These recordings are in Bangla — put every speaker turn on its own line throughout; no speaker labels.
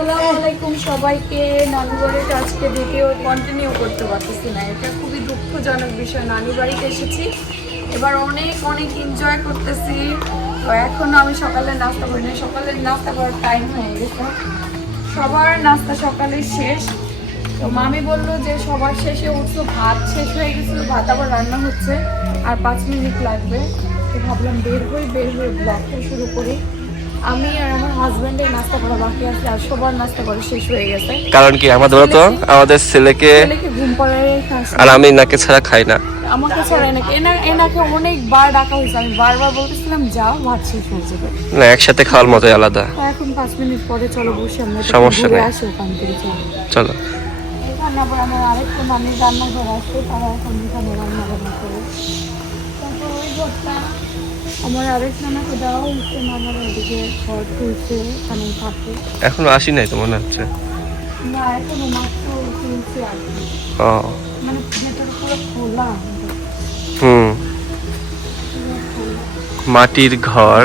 আসসালামু আলাইকুম সবাইকে। নানুবাড়ির আজকে ভিডিও কন্টিনিউ করতে পারতেছি না। এটা খুবই দুঃখজনক বিষয়। নানি বাড়িতে এসেছি। এবার অনেক অনেক এনজয় করতেছি। তো এখনও আমি সকালে নাস্তা করি না সকালের নাস্তা করার টাইম হয়ে গেছে। সবার নাস্তা সকালে শেষ। তো মামি বলল যে সবার শেষে উঠছো, ভাত শেষ হয়ে গেছিল ভাত আবার রান্না হচ্ছে। আর পাঁচ মিনিট লাগবে। তো ভাবলাম বের হই, বের হয়ে ব্লগটা শুরু করি। আমি আর আমার হাজব্যান্ডের নাস্তা করা বাকি আছে আর সবার নাস্তা করা শেষ হয়ে গেছে।
কারণ কি আমাদের তো আমাদের ছেলেকে
ঘুম পাড়ায়
আর আমি নাকে ছাড়া খাই না।
আমাকে ছাড়া এনা- এনাকে অনেকবার ডাকা হয়েছে। আমি বারবার বলতেছিলাম যাও ভাত শেষ হয়ে যাবে।
না একসাথে খাওয়ার মতোই আলাদা।
এখন পাঁচ মিনিট পরে চলো বসে আমরা
সমস্যা নেই।
আসি ওখান থেকে চলো।
চলো।
আবার আমার আরেকটা মামির রান্নাঘর আছে তারা এখন এখানে রান্না বান্না করে। তারপর ওই ঘরটা আমার আরেক নানার ওদিকে ঘর তুলছে থাকে
এখনও আসি নাই তো মনে হচ্ছে?
না এখনও মাত্র তুলছে আর
ও।
মানে ভেতরে পুরো খোলা।
হুম। মাটির ঘর।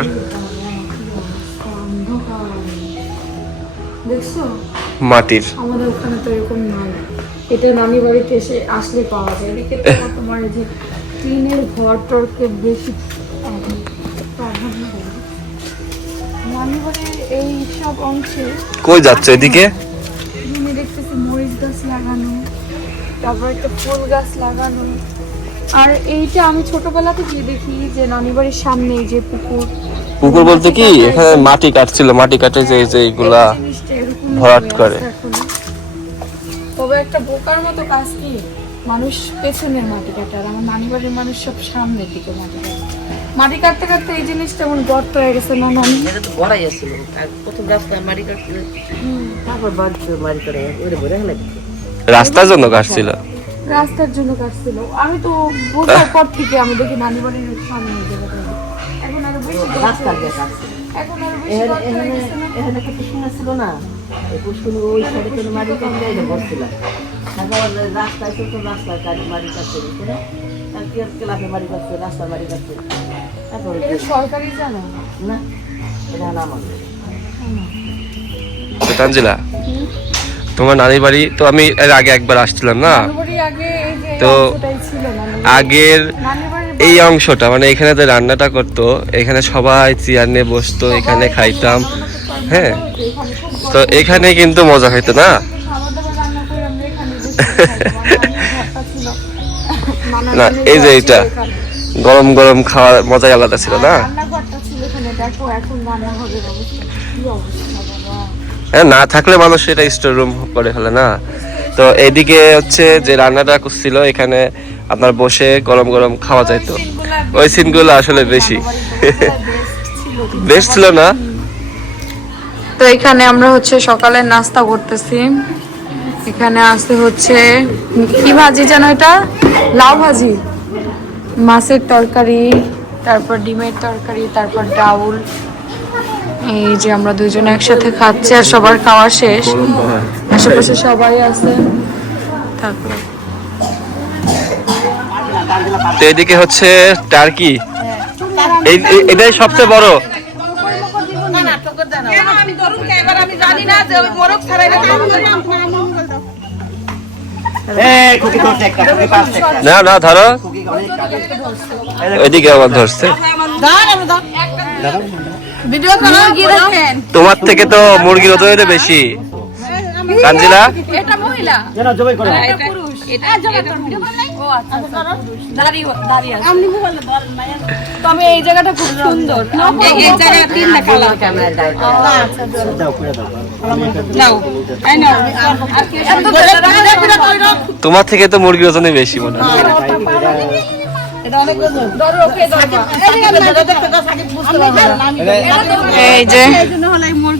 দেখছ?
মাটির।
আমাদের ওখানে তো এরকম নাই। এটা নানি বাড়িতে এসে আসলে পাওয়া যায়। এদিকে তোমার যে টিনের ঘর টরকে বেশি
কই যাচ্ছে এদিকে?
দেখতেছি মরিচ গাছ লাগানো তারপর একটা ফুল গাছ লাগানো। আর এইটা আমি ছোটবেলা থেকে দেখি যে নানি বাড়ির সামনে যে পুকুর।
পুকুর বলতে কি? এখানে মাটি কাটছিল মাটি কাটে যে যে এগুলা ভরাট করে।
তবে একটা বোকার মতো কাজ কি? মানুষ পেছনের মাটি কাটে আর আমার নানি বাড়ির মানুষ সব সামনের দিকে মাটি কাটে। মাটি কাটতে কাটতে এই জিনিসটা এমন গর্ত হয়ে গেছে না নানি
এটা তো বড়াই আসছিল আর প্রথম রাস্তায় মারি কাটছিল তারপর বাদ মারি করে ওরে ভরে হেলে
রাস্তার জন্য কাটছিল?
রাস্তার জন্য কাটছিল। আমি তো বোঝার পর থেকে আমি দেখি নানি বাড়ির সামনে এখন আরও বেশি
রাস্তা
হয়ে
দিয়ে
গেছে।
কাটছিল
এখন আরও বেশি
এখানে
গর্ত হয়ে
এখানে
গেছে না?
এখানে কত সুন্দর ছিল না। এই পুষ্কুনি ওই সাইডে কোনো মারি কাটে যাই বসছিলাম তারপর রাস্তায় ছোট রাস্তায় গাড়ি মারি কাটছে করে আর কি ক্লাসে মারি কাটছে রাস্তা মারি কাটছে। তারপরে
এটা সরকারি জানো?
না এটা না আমার।
তানজিলা তোমার নানি বাড়ি তো আমি এর আগে একবার আসছিলাম না?
নানি বাড়ি আগে এই যে
তো। আগের এই অংশটা মানে এখানে যে রান্নাটা করতো এখানে সবাই চেয়ার নিয়ে বসতো এখানে খাইতাম। হ্যাঁ তো এখানে কিন্তু মজা হইতো না? না, এই যে এইটা। গরম গরম খাওয়ার মজাই আলাদা ছিল না? হ্যাঁ, না থাকলে মানুষ এটা স্টোর রুম করে ফেলে না? তো এদিকে হচ্ছে যে রান্নাটা করছিল এখানে আপনার বসে গরম গরম খাওয়া যাইতো। ওই সিনগুলো আসলে বেশি। বেশ ছিল না?
তো এখানে আমরা হচ্ছে সকালে নাস্তা করতেছি। এখানে আসতে হচ্ছে কি ভাজি যেন এটা? লাউ ভাজি। মাছের তরকারি তারপর ডিমের তরকারি তারপর ডাউল। এই যে আমরা দুজন একসাথে খাচ্ছি আর সবার খাওয়া শেষ। আশেপাশে সবাই আছে। তারপর
তো এদিকে হচ্ছে টার্কি। এটাই সবচেয়ে বড়। না না না ধরো। ওইদিকে আবার ধরছে। তোমার থেকে তো মুরগির ওজন বেশি। কাঞ্জিলা?
এটা মহিলা তবে এই জায়গাটা খুব সুন্দর। এই
ক্যামেরা
তোমার থেকে তো মুরগির ওজনই বেশি মনে হয়।
এই যে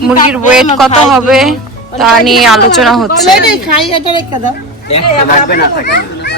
মুরগির ওয়েট কত হবে তা নিয়ে আলোচনা হচ্ছে। যে।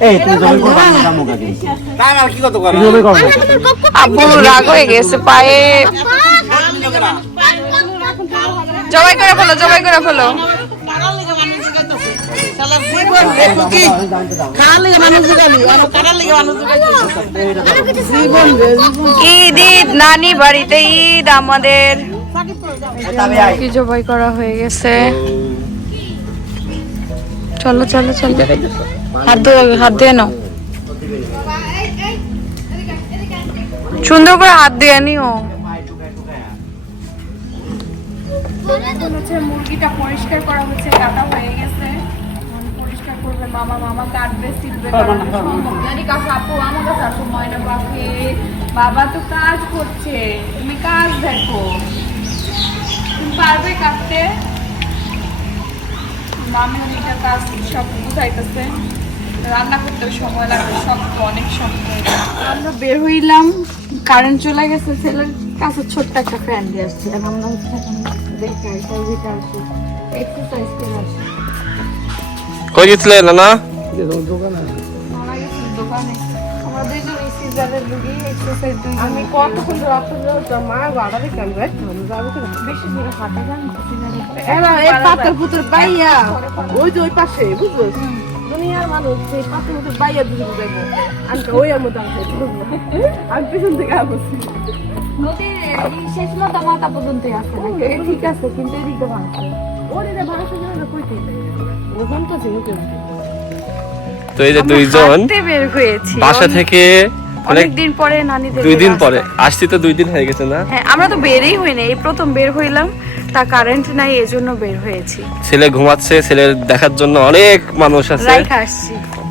এই তুই জমি করবা না জামু কাকে জমি করবা
আব্বু রাগ হয়ে গেছে পায়ে। জবাই করে ফেলো জবাই করে ফেলো। ঈদ ঈদ নানি বাড়িতে ঈদ আমাদের। কি জবাই করা হয়ে গেছে? চলো চলো চলো। হাত ধুয়ে হাত ধুয়ে নাও। সুন্দর করে হাত দিয়ে নিও। মুরগিটা পরিষ্কার করা হচ্ছে কাটা হয়ে গেছে। পরিষ্কার করবে মামা মামা কাটবে সিলবে জানি কাকু আপু আমার কাছে আপু ময়না পাখি। বাবা তো কাজ করছে। তুমি কাজ দেখো। তুমি পারবে কাটতে? মামি অনেকটা কাজ সব বুঝাইতেছে। রান্না করতে সময় লাগবে শক্ত অনেক শক্ত আমরা বের হইলাম কারেন্ট চলে গেছে ছেলের কাছে ছোট্ট একটা ফ্যান দিয়ে আসছে। আর আমরা হচ্ছে এখন দেখে আসি এক্সারসাইজ করে আসি।
কই গেছিলে
মারা দোকানে। আমরা দুইজন এই সিজারের রুগী এক্সারসাইজ দুইজন আমি কতক্ষণ ধরে আপনাদের মা গাড়া দেখলাম রাইট আমি যাব বেশি দূরে হাঁটা যান
এরা এই পাতার পুতুর বাইয়া। ওই যে ওই পাশে বুঝলো দুনিয়ার মানুষ সেই পাতার পুতুর বাইয়া দুটো যাব আমি তো ওই আমার দাম আমি পেছন থেকে আসছি
এই শেষ মাথা মাথা পর্যন্ত আছে ঠিক আছে কিন্তু এদিকে ভাঙছে
ওর ওখান তো
এই যে দুইজন বাসা থেকে অনেক
অনেক পরে নানি
দুই দিন পরে। আসছি তো দুই দিন হয়ে গেছে না?
হ্যাঁ আমরা তো বেরই হইনি এই প্রথম বের হইলাম তা কারেন্ট নাই এজন্য বের হয়েছি।
ছেলে ঘুমাচ্ছে ছেলের দেখার জন্য অনেক মানুষ আছে।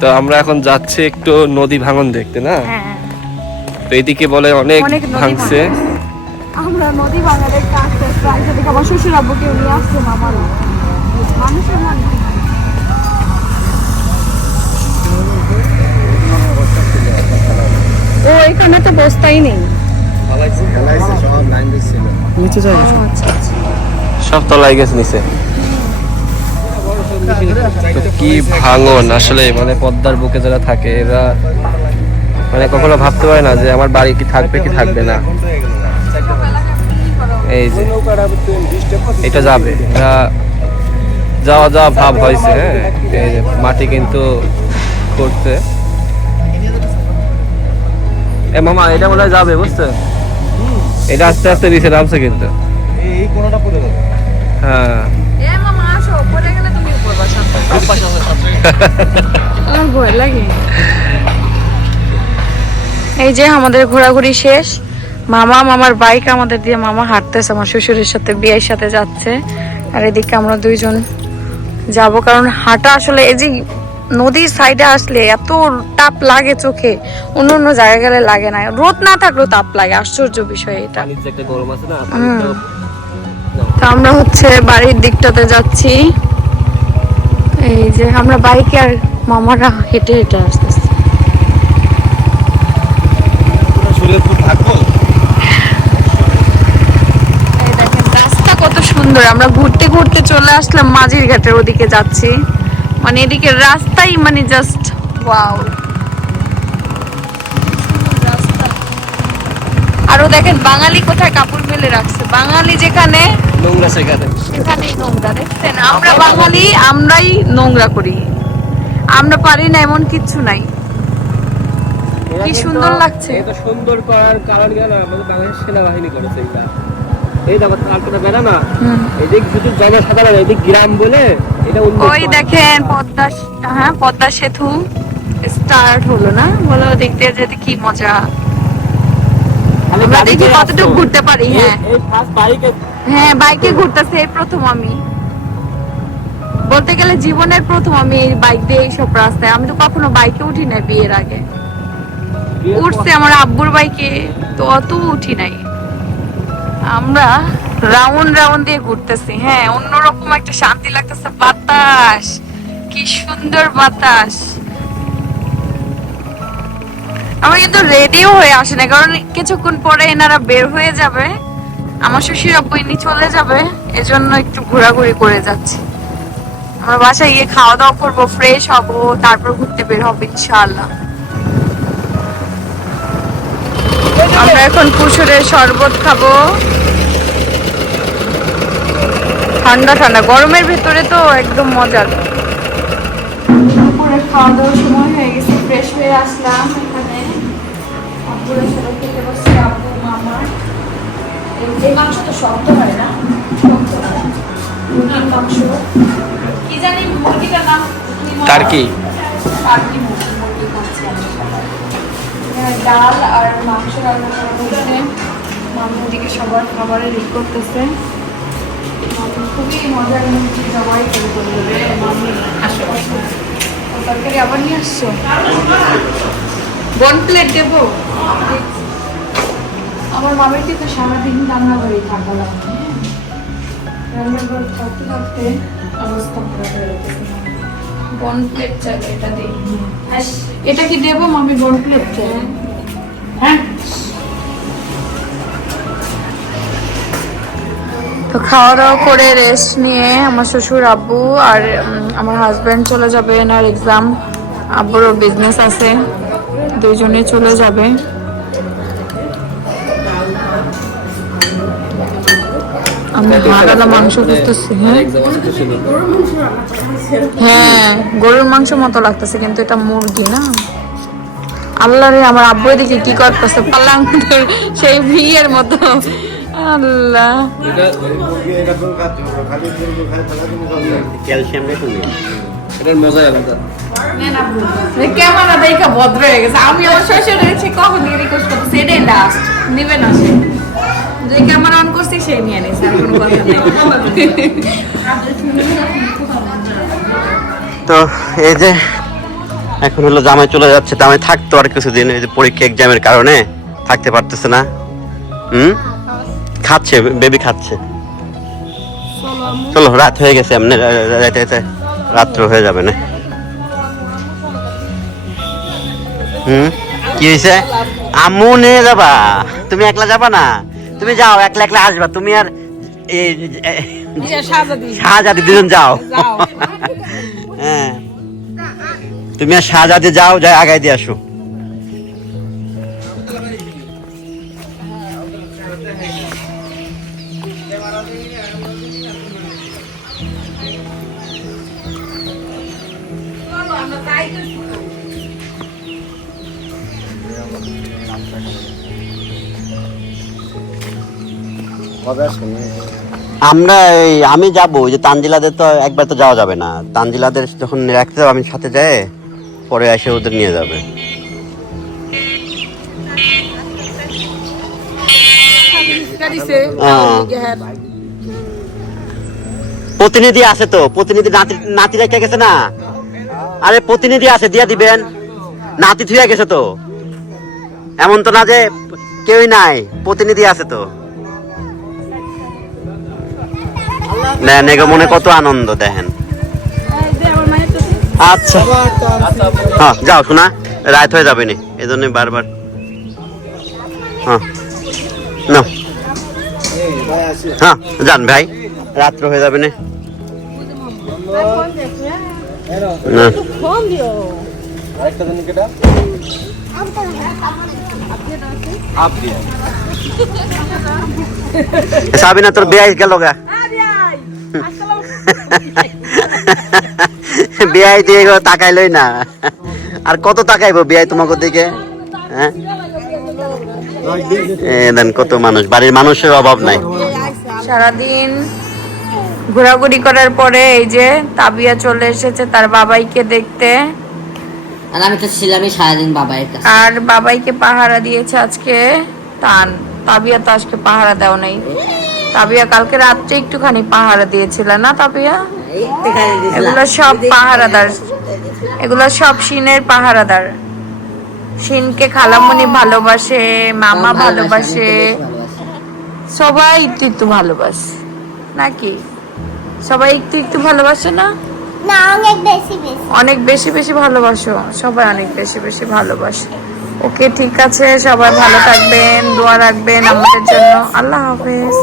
তো আমরা এখন যাচ্ছি একটু নদী ভাঙন দেখতে না?
হ্যাঁ
তো এইদিকে বলে অনেক ভাঙছে।
আমরা নদী আসতে দেখে আমার শ্বশুর আব্বুকে নিয়ে আসছে মামারা মানুষের মন ও এখানে তো বস্তাই নেই।
নিচে যাই
ও, আচ্ছা আচ্ছা।
সব তলায় গেছে নিচে। কি ভাঙন আসলে মানে পদ্মার বুকে যারা থাকে এরা মানে কখনো ভাবতে পারে না যে আমার বাড়ি কি থাকবে কি থাকবে না। এই যে এটা যাবে। এটা যাওয়া যাওয়া ভাব হয়েছে হ্যাঁ। মাটি কিন্তু করছে। এ মামা এটা মনে হয় যাবে বুঝছ? এটা আস্তে আস্তে নিচে নামছে কিন্তু।
এই কোনটা পড়ে যাবে।
হ্যাঁ।
এ মামা আসো পড়ে গেলে তুমি পড়বা আমার ভয় লাগে। এই যে আমাদের ঘোরাঘুরি শেষ। মামা মামার বাইক আমাদের দিয়ে মামা হাঁটতেছে আমার শ্বশুরের সাথে বিয়ের সাথে যাচ্ছে। আর এদিকে আমরা দুইজন যাব কারণ হাঁটা আসলে এই যে নদীর সাইডে আসলে এত তাপ লাগে চোখে অন্য অন্য জায়গায় গেলে লাগে না। রোদ না থাকলেও তাপ লাগে আশ্চর্য বিষয় এটা। তো আমরা হচ্ছে বাড়ির দিকটাতে যাচ্ছি। এই যে আমরা বাইকে আর মামারা হেঁটে হেঁটে আসতেছি। রাস্তা কত সুন্দর। আমরা ঘুরতে ঘুরতে চলে আসলাম মাঝির ঘাটের ওদিকে যাচ্ছি। মানে এদিকে রাস্তাই মানে জাস্ট ওয়াও আরও দেখেন বাঙালি কোথায় কাপড় মেলে রাখছে? বাঙালি যেখানে
নোংরা সেখানে।
সেখানেই নোংরা দেখছেন? আমরা বাঙালি আমরাই নোংরা করি। আমরা পারি না এমন কিচ্ছু নাই। কি সুন্দর লাগছে।
এটা সুন্দর করার কারণ আমাদের বাংলাদেশ সেনাবাহিনী করেছে এটা এই দেখো তারপরে বেড়া না এদিক শুধু জনসাধারণ এদিক গ্রাম বলে এটা
ওই দেখেন পদ্মা হ্যাঁ পদ্মা সেতু স্টার্ট হলো না? বলো দেখতে যেতে কি মজা। আমরা দেখি কতটুকু ঘুরতে পারি হ্যাঁ।
বাইকে
হ্যাঁ বাইকে ঘুরতেছে এই প্রথম আমি। বলতে গেলে জীবনের প্রথম আমি এই বাইক দিয়ে এইসব রাস্তায়। আমি তো কখনো বাইকে উঠি না বিয়ের আগে। উঠছে আমার আব্বুর বাইকে তো অত উঠি নাই। আমরা রাউন্ড রাউন্ড দিয়ে ঘুরতেছি হ্যাঁ অন্যরকম একটা শান্তি লাগতেছে, বাতাস, কি সুন্দর বাতাস। আমরা কিন্তু রেডিও হয়ে আসে না কারণ কিছুক্ষণ পরে এনারা বের হয়ে যাবে, আমার শ্বশুর ইনি চলে যাবে, এজন্য একটু ঘোরাঘুরি করে যাচ্ছি। আমরা বাসায় গিয়ে খাওয়া দাওয়া করব ফ্রেশ হব, তারপর ঘুরতে বের হব, ইনশাআল্লাহ। আমরা এখন কুসুরের শরবত খাব। ঠান্ডা ঠান্ডা। গরমের ভেতরে তো একদম মজার দুপুরে খাওয়া দাওয়ার সময় হয়ে গেছে ফ্রেশ হয়ে আসলাম এখানে। আব্বুরা সবাই খেতে বসছে আব্বু মামা। এই মাংস তো শক্ত হয় না? শক্ত হয়। মাংস। কি জানি মুরগিটার নাম কি হয়?
টার্কি।
টার্কি মুরগি খাচ্ছি ডাল আর মাংস রান্না করা হয়েছে। মামু ওদিকে সবার খাবারে রেডি করতেছে। খুবই মজার করে আসো। ও তরকারি আবার নিয়ে আসছো? বন প্লেট দেবো? আমার মামের তো সারাদিন রান্নাঘরেই থাকা লাগে হ্যাঁ। রান্নাঘর থাকতে থাকতে অবস্থা খারাপ হয়ে গেছে। বন প্লেট চাই এটা দিই এটা কি দেবো? মামি বন প্লেট চাই। হ্যাঁ। তো খাওয়া দাওয়া করে রেস্ট নিয়ে আমার শ্বশুর আব্বু আর আমার হাজব্যান্ড চলে যাবে এনার এক্সাম আব্বুরও বিজনেস আছে দুজনে চলে যাবে। আমি হারালা মাংস করতেছি হ্যাঁ। হ্যাঁ গরুর মাংস মতো লাগতেছে কিন্তু এটা মুরগি না। আল্লাহ রে আমার আব্বু দেখি কি করতেছে? পালাং সেই বিয়ের মতো। আল্লাহ।
ক্যালসিয়াম দেখুন
এটার মজাই আলাদা।
ক্যামেরা দেখা ভদ্র হয়ে গেছে। আমি আমার শ্বশুর এসে কখন দিয়ে রিকোয়েস্ট করতেছি? এটাই লাস্ট নিবে না সে। যে ক্যামেরা অন করছি সেই নিয়ে নিছে আর কোনো কথা নেই।
তো এই যে এখন হলো জামাই চলে যাচ্ছে। জামাই থাকতো আর কিছুদিন এই যে পরীক্ষা এক্সামের কারণে থাকতে পারতেছে না। হুম? খাচ্ছে বেবি খাচ্ছে। চলো রাত হয়ে গেছে এমনি রাতে রাতে রাত্র হয়ে যাবে না। হুম? কি হয়েছে আম্মু নিয়ে যাবা। তুমি একলা যাবা না? তুমি যাও একলা একলা আসবা। তুমি আর এই শাহজাদি দুজন যাও। হ্যাঁ। তুমি আর শাহজাদি যাও যাই আগাই দিয়ে আসো। আমরা এই, আমি যাব যে তানজিলাদের তো একবার তো যাওয়া যাবে না তানজিলাদের যখন রাখতে আমি সাথে যাই পরে এসে ওদের নিয়ে যাবে হ্যাঁ। প্রতিনিধি আছে তো, প্রতিনিধি নাতি নাতি রেখে গেছে না? আরে প্রতিনিধি আছে, দিয়া দিবেন। নাতি থুয়ে গেছে তো। এমন তো না যে কেউই নাই, প্রতিনিধি আছে তো। দেন, এগো মনে কত আনন্দ, দেখেন। আচ্ছা। হ্যাঁ যাও শোনা, রাত হয়ে যাবে নি এই জন্য বারবার। হ্যাঁ। না হ্যাঁ যান ভাই, রাত্র হয়ে যাবে না। সাবিনা, তোর বিয়ে গেল গা। বিয়াই দিয়ে তাকাইলই না। আর কত তাকাইবো বিয়াই তোমাকে দিকে হ্যাঁ? কত মানুষ, বাড়ির মানুষের অভাব নাই।
সারাদিন ঘোরাঘুরি করার পরে এই যে তাবিয়া চলে এসেছে তার বাবাইকে দেখতে।
আর আমি তো ছিলামই সারাদিন কাছে।
আর বাবাইকে পাহারা দিয়েছে আজকে। টান তাবিয়া তো আজকে পাহারা দেও নাই। তাবিয়া কালকে রাত্রে একটুখানি পাহারা দিয়েছিল না তাবিয়া? এগুলো সব পাহারাদার। এগুলো সব সিনের পাহারাদার। সিনকে খালামণি ভালোবাসে মামা ভালোবাসে সবাই একটু একটু ভালোবাসে নাকি? সবাই একটু একটু ভালোবাসে না?
না অনেক বেশি বেশি।
অনেক বেশি বেশি ভালোবাসো? সবাই অনেক বেশি বেশি ভালোবাসে। ওকে ঠিক আছে সবাই ভালো থাকবেন দোয়া রাখবেন আমাদের জন্য। আল্লাহ হাফেজ।